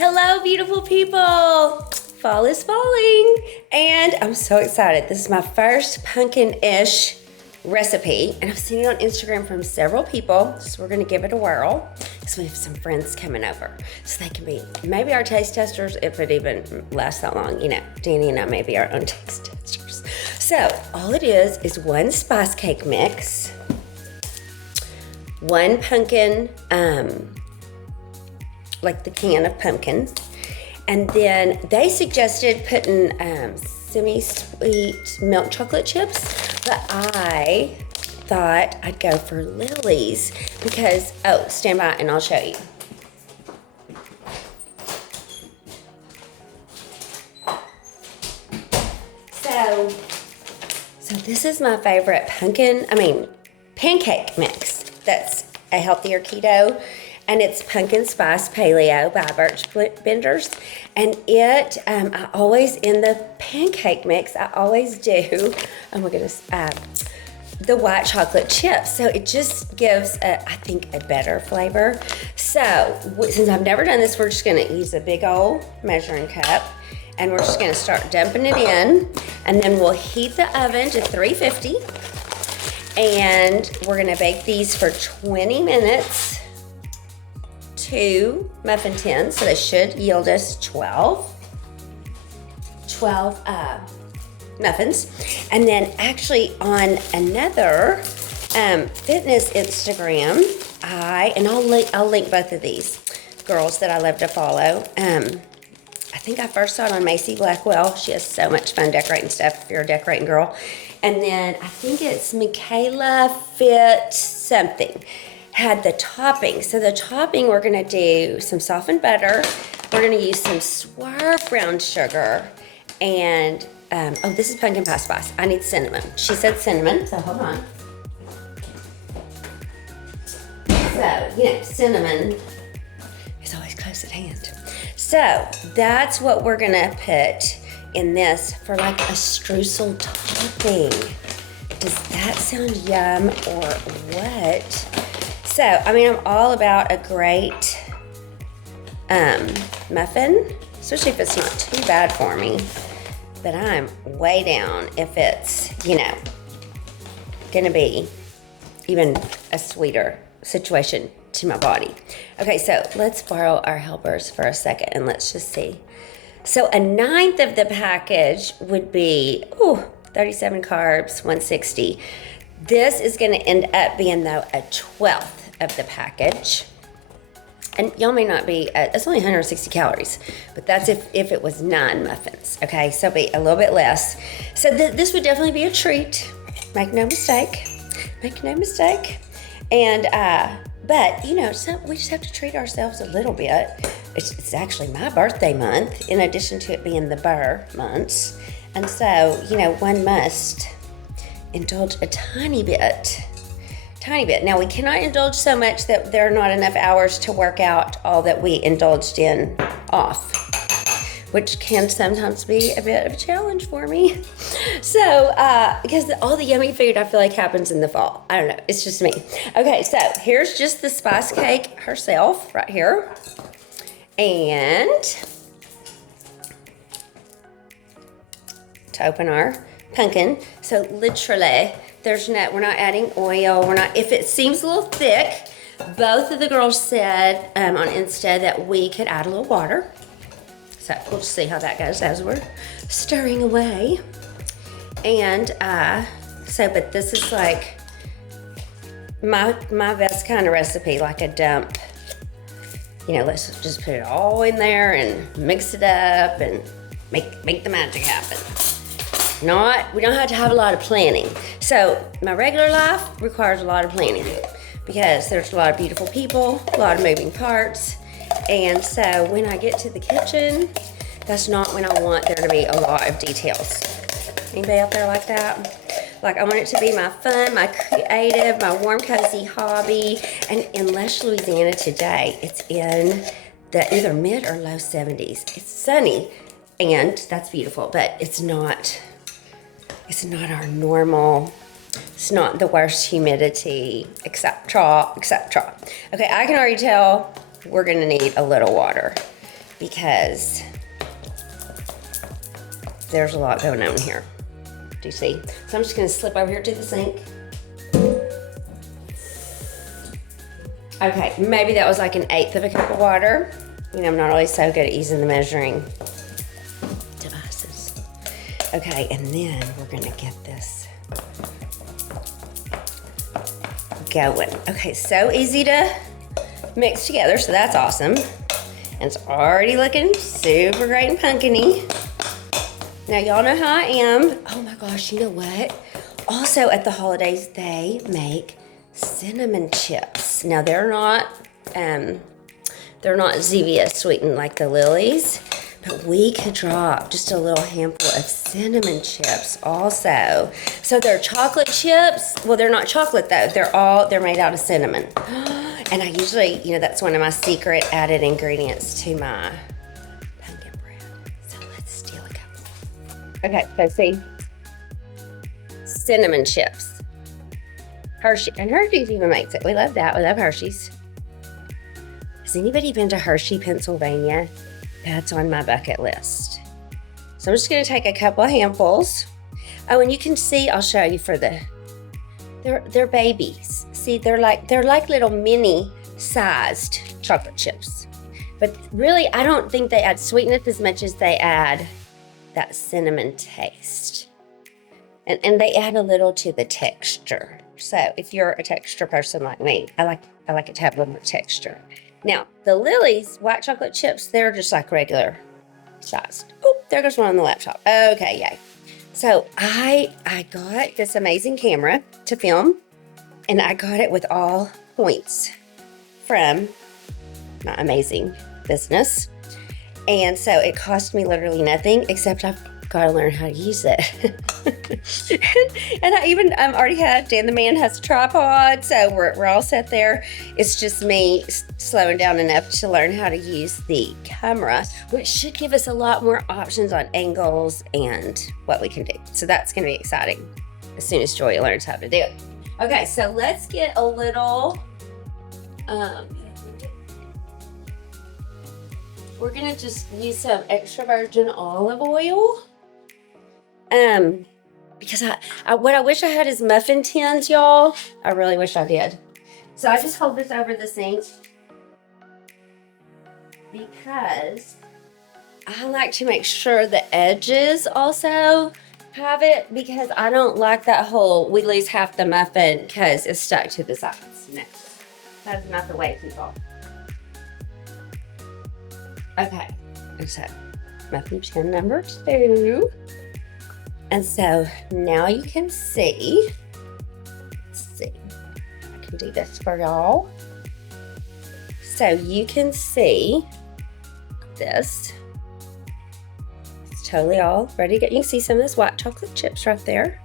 Hello, beautiful people. Fall is falling, and I'm so excited. This is my first pumpkin-ish recipe, and I've seen it on Instagram from several people, so we're gonna give it a whirl. So we have some friends coming over, so they can be maybe our taste testers if it even lasts that long. You know, Danny and I may be our own taste testers. So all it is one spice cake mix, one pumpkin, like the can of pumpkin. And then they suggested putting semi-sweet milk chocolate chips, but I thought I'd go for Lily's because, oh, stand by and I'll show you. So this is my favorite pancake mix that's a healthier keto. And it's Pumpkin Spice Paleo by Birch Benders. And it, I always, in the pancake mix, I always do, oh my goodness, the white chocolate chips. So it just gives, I think, a better flavor. So since I've never done this, we're just gonna use a big old measuring cup. And we're just gonna start dumping it in. And then we'll heat the oven to 350. And we're gonna bake these for 20 minutes. 2 muffin tins, so they should yield us 12 muffins. And then actually on another fitness Instagram, I'll link both of these girls that I love to follow. I think I first saw it on Macy Blackwell. She has so much fun decorating stuff if you're a decorating girl. And then I think it's Michaela Fit something. Had the topping. So the topping, we're gonna do some softened butter. We're gonna use some Swerve brown sugar. And, oh, this is pumpkin pie spice. I need cinnamon. She said cinnamon, so hold on. So, you know, cinnamon is always close at hand. So that's what we're gonna put in this for like a streusel topping. Does that sound yum or what? So, I'm all about a great muffin, especially if it's not too bad for me. But I'm way down if it's, gonna be even a sweeter situation to my body. Okay, so let's borrow our helpers for a second and let's just see. So a ninth of the package would be, 37 carbs, 160. This is gonna end up being, though, a 12th of the package. And y'all may not be, it's only 160 calories, but that's if it was 9 muffins, okay? So it'll be a little bit less. So this would definitely be a treat. Make no mistake. And, but, so we just have to treat ourselves a little bit. It's actually my birthday month, in addition to it being the Burr months. And so, one must indulge a tiny bit. Now, we cannot indulge so much that there are not enough hours to work out all that we indulged in off, which can sometimes be a bit of a challenge for me. So, because all the yummy food I feel like happens in the fall. I don't know, it's just me. Okay, so here's just the spice cake herself right here. And to open our pumpkin, so literally, we're not adding oil. If it seems a little thick, both of the girls said on Insta that we could add a little water. So we'll just see how that goes as we're stirring away. And but this is like my best kind of recipe, like a dump. Let's just put it all in there and mix it up and make the magic happen. We don't have to have a lot of planning. So my regular life requires a lot of planning because there's a lot of beautiful people, a lot of moving parts. And so when I get to the kitchen, that's not when I want there to be a lot of details. Anybody out there like that? Like I want it to be my fun, my creative, my warm, cozy hobby. And in Lesh, Louisiana today, it's in the either mid or low 70s. It's sunny and that's beautiful, but it's not our normal, it's not the worst humidity, etc. Okay, I can already tell we're gonna need a little water. because there's a lot going on here. Do you see? So I'm just gonna slip over here to the sink. Okay, maybe that was like 1/8 of a cup of water. You know, I'm not always so good at using the measuring devices. Okay, and then we're gonna get this going. Okay, so easy to mix together, so that's awesome. And it's already looking super great and pumpkin-y. Now, y'all know how I am. Oh my gosh, you know what? Also, at the holidays, they make cinnamon chips. Now, they're not Zevia sweetened like the lilies, but we could drop just a little handful of cinnamon chips also. So they're chocolate chips. Well, they're not chocolate though. They're made out of cinnamon. And I usually, you know, that's one of my secret added ingredients to my pumpkin bread. So let's steal a couple. Okay, so see, cinnamon chips. Hershey, and Hershey's even makes it. We love that. We love Hershey's. Has anybody been to Hershey, Pennsylvania? That's on my bucket list. So I'm just gonna take a couple of handfuls. Oh, and you can see, I'll show you they're babies. See, they're like little mini sized chocolate chips. But really, I don't think they add sweetness as much as they add that cinnamon taste. And they add a little to the texture. So if you're a texture person like me, I like it to have a little more texture. Now, the Lily's white chocolate chips, they're just like regular sized. Oh, there goes one on the laptop. Okay, yay. So I got this amazing camera to film, and I got it with all points from my amazing business. And so it cost me literally nothing, except I've got to learn how to use it. And I even already have, Dan the man has a tripod, so we're all set there. It's just me slowing down enough to learn how to use the camera, which should give us a lot more options on angles and what we can do. So that's going to be exciting as soon as Joy learns how to do it. Okay, so let's get a little, we're going to just use some extra virgin olive oil. Because what I wish I had is muffin tins, y'all. I really wish I did. So I just hold this over the sink because I like to make sure the edges also have it, because I don't like that whole, we lose half the muffin because it's stuck to the sides. No, that's not the way, people. Okay, so muffin tin number 2. And so now you can see, let's see, I can do this for y'all. So you can see this. It's totally all ready to get. You can see some of those white chocolate chips right there.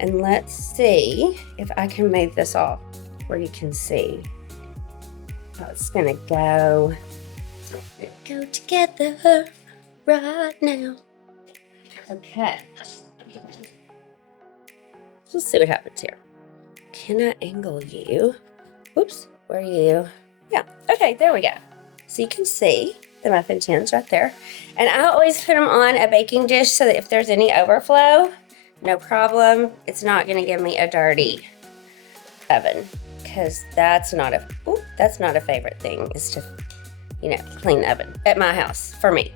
And let's see if I can move this off where you can see how it's gonna go together right now. Okay. Let's see what happens here. Can I angle you? Whoops, where are you? Yeah, okay, there we go. So you can see the muffin tins right there. And I always put them on a baking dish so that if there's any overflow, no problem. It's not gonna give me a dirty oven, because that's not a favorite thing, is to, you know, clean the oven at my house, for me.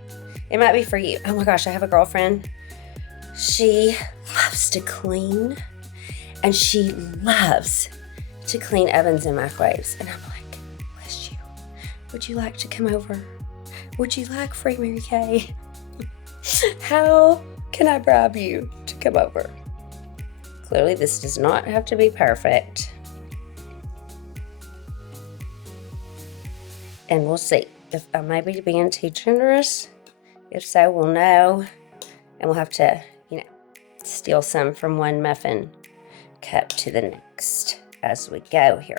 It might be for you. Oh my gosh, I have a girlfriend. She loves to clean, and she loves to clean ovens and microwaves. And I'm like, bless you. Would you like to come over? Would you like free Mary Kay? How can I bribe you to come over? Clearly, this does not have to be perfect. And we'll see if I may be being too generous. If so, we'll know, and we'll have to, you know, steal some from one muffin cup to the next as we go here.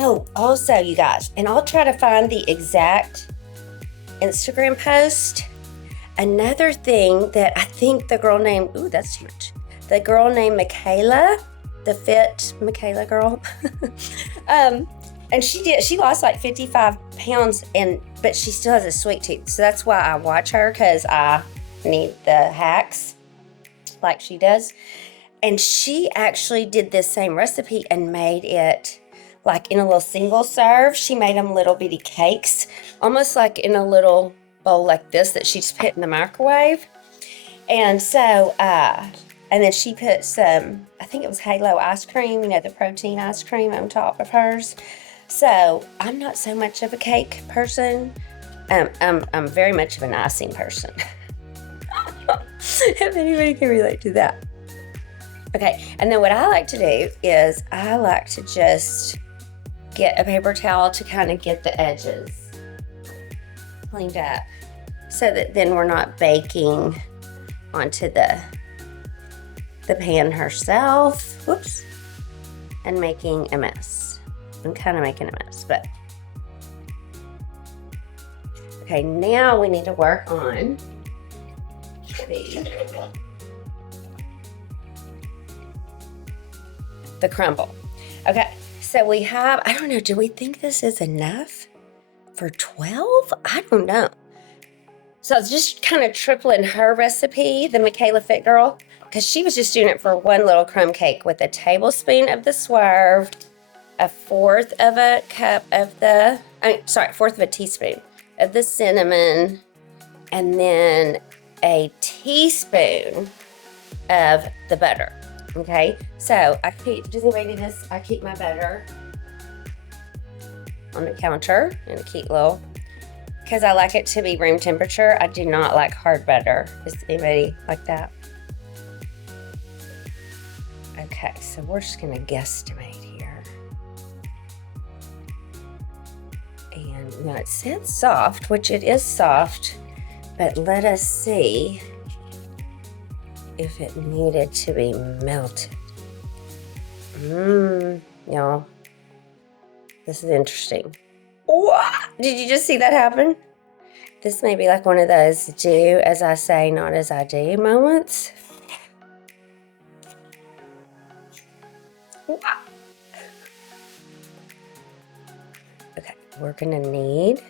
Oh, also, you guys, and I'll try to find the exact Instagram post. Another thing that I think the girl named, ooh, that's huge. The girl named Michaela, the fit Michaela girl. And she lost like 55 pounds, but she still has a sweet tooth. So that's why I watch her, because I need the hacks like she does. And she actually did this same recipe and made it like in a little single serve. She made them little bitty cakes, almost like in a little bowl like this that she just put in the microwave. And so, and then she put some, I think it was Halo ice cream, the protein ice cream on top of hers. So I'm not so much of a cake person. I'm very much of an icing person. If anybody can relate to that. Okay, and then what I like to do is I like to just get a paper towel to kind of get the edges cleaned up, so that then we're not baking onto the pan herself. Whoops. And making a mess. I'm kind of making a mess, but okay, now we need to work on the crumble. Okay, so we have, I don't know, do we think this is enough for 12? I don't know. So I was just kind of tripling her recipe, the Michaela Fit Girl, because she was just doing it for one little crumb cake with a tablespoon of the swerve, a fourth of a teaspoon of the cinnamon, and then a teaspoon of the butter. Okay, so does anybody do this? I keep my butter on the counter in a cute little, because I like it to be room temperature. I do not like hard butter. Is anybody like that? Okay, so we're just gonna guesstimate here. And now it says soft, which it is soft, but let us see if it needed to be melted. Y'all, this is interesting. What? Did you just see that happen? This may be like one of those do as I say, not as I do moments. Okay, we're gonna need,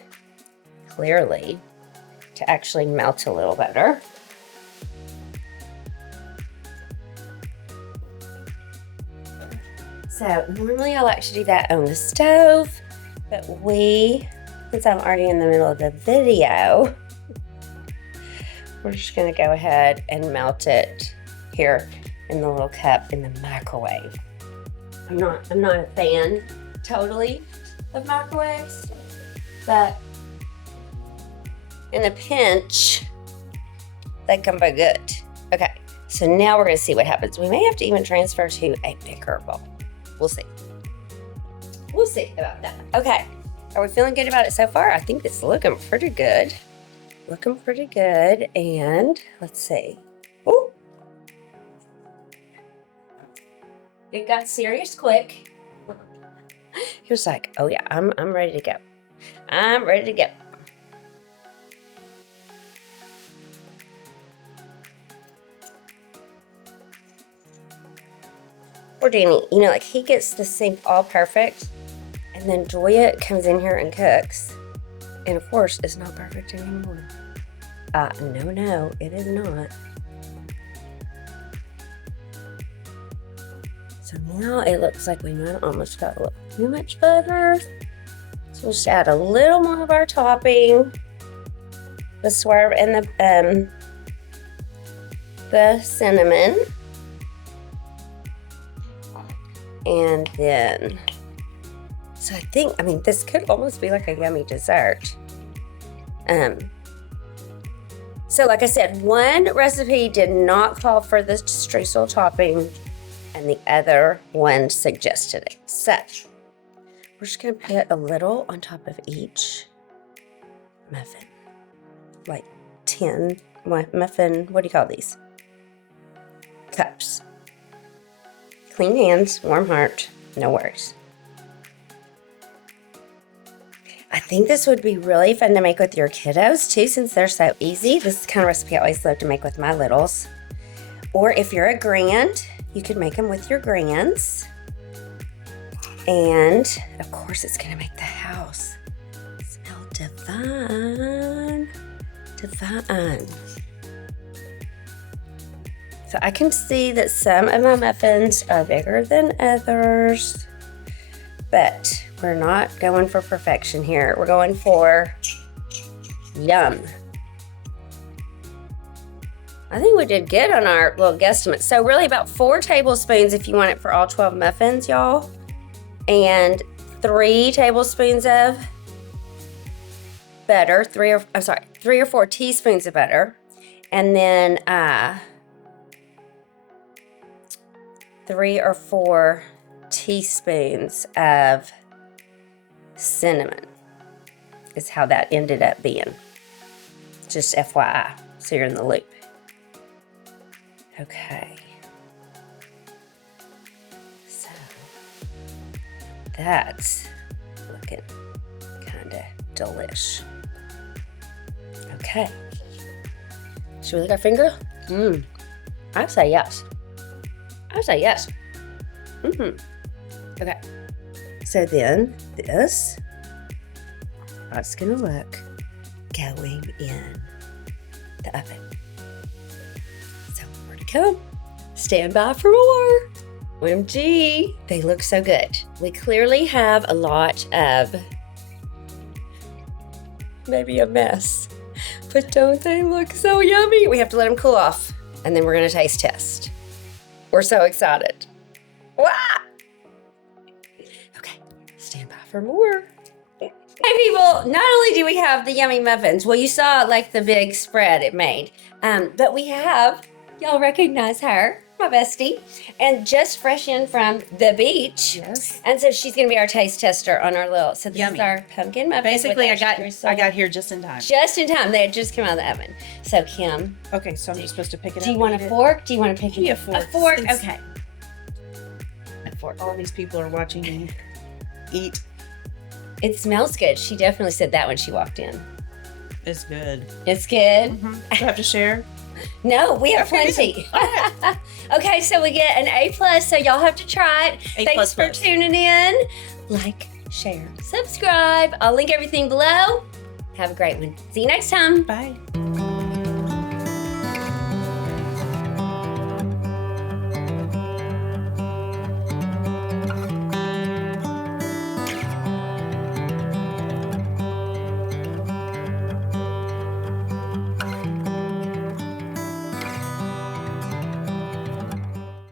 clearly, to actually melt a little better. So normally I like to do that on the stove, but since I'm already in the middle of the video, we're just gonna go ahead and melt it here in the little cup in the microwave. I'm not a fan totally of microwaves, but in a pinch, they can be good. Okay, so now we're gonna see what happens. We may have to even transfer to a bigger bowl. We'll see. We'll see about that. Okay, are we feeling good about it so far? I think it's looking pretty good. Looking pretty good, and let's see. Ooh. It got serious quick. He was like, oh yeah, I'm ready to go. I'm ready to go. Poor Danny, like he gets the sink all perfect, and then Joya comes in here and cooks, and of course it's not perfect anymore. No, it is not. So now it looks like we might almost got a little too much butter. So we'll just add a little more of our topping, the swerve and the cinnamon. And then, so I think, this could almost be like a yummy dessert. So like I said, one recipe did not call for the streusel topping, and the other one suggested it. So we're just gonna put a little on top of each muffin, like 10 muffin, what do you call these? Cups. Clean hands, warm heart, no worries. I think this would be really fun to make with your kiddos too, since they're so easy. This is the kind of recipe I always love to make with my littles. Or if you're a grand, you could make them with your grands. And of course, it's gonna make the house smell divine. Divine. So I can see that some of my muffins are bigger than others, but we're not going for perfection here. We're going for yum. I think we did good on our little guesstimate. So really about 4 tablespoons if you want it for all 12 muffins, y'all. And 3 tablespoons of butter, 3 or 4 teaspoons of butter. And then 3 or 4 teaspoons of cinnamon is how that ended up being. Just FYI, so you're in the loop. Okay. So that's looking kind of delish. Okay. Should we lick our finger? I would say yes. I would say yes. Okay. So then this, how it's gonna look going in the oven. So more to come. Stand by for more. OMG, they look so good. We clearly have a lot of maybe a mess, but don't they look so yummy? We have to let them cool off and then we're gonna taste test. We're so excited. Wah! Okay, stand by for more. Hey people, not only do we have the yummy muffins, well you saw like the big spread it made, but we have, y'all recognize her, my bestie, and just fresh in from the beach. Yes. And so she's gonna be our taste tester on our little, so this Yummy. is our pumpkin muffin. Basically, I got here just in time. Just in time, they had just come out of the oven. So Kim, Okay, so I'm just supposed to pick it up. do you want a fork? Do you want to pick Give me it a up? fork. A fork, Since- okay. A fork. All these people are watching me eat. It smells good. She definitely said that when she walked in. It's good. It's good. Do I have to share? No, we have Okay, plenty. Okay, so we get an A+, so y'all have to try it. A++. Thanks for tuning in. Like, share, subscribe. I'll link everything below. Have a great one. See you next time. Bye.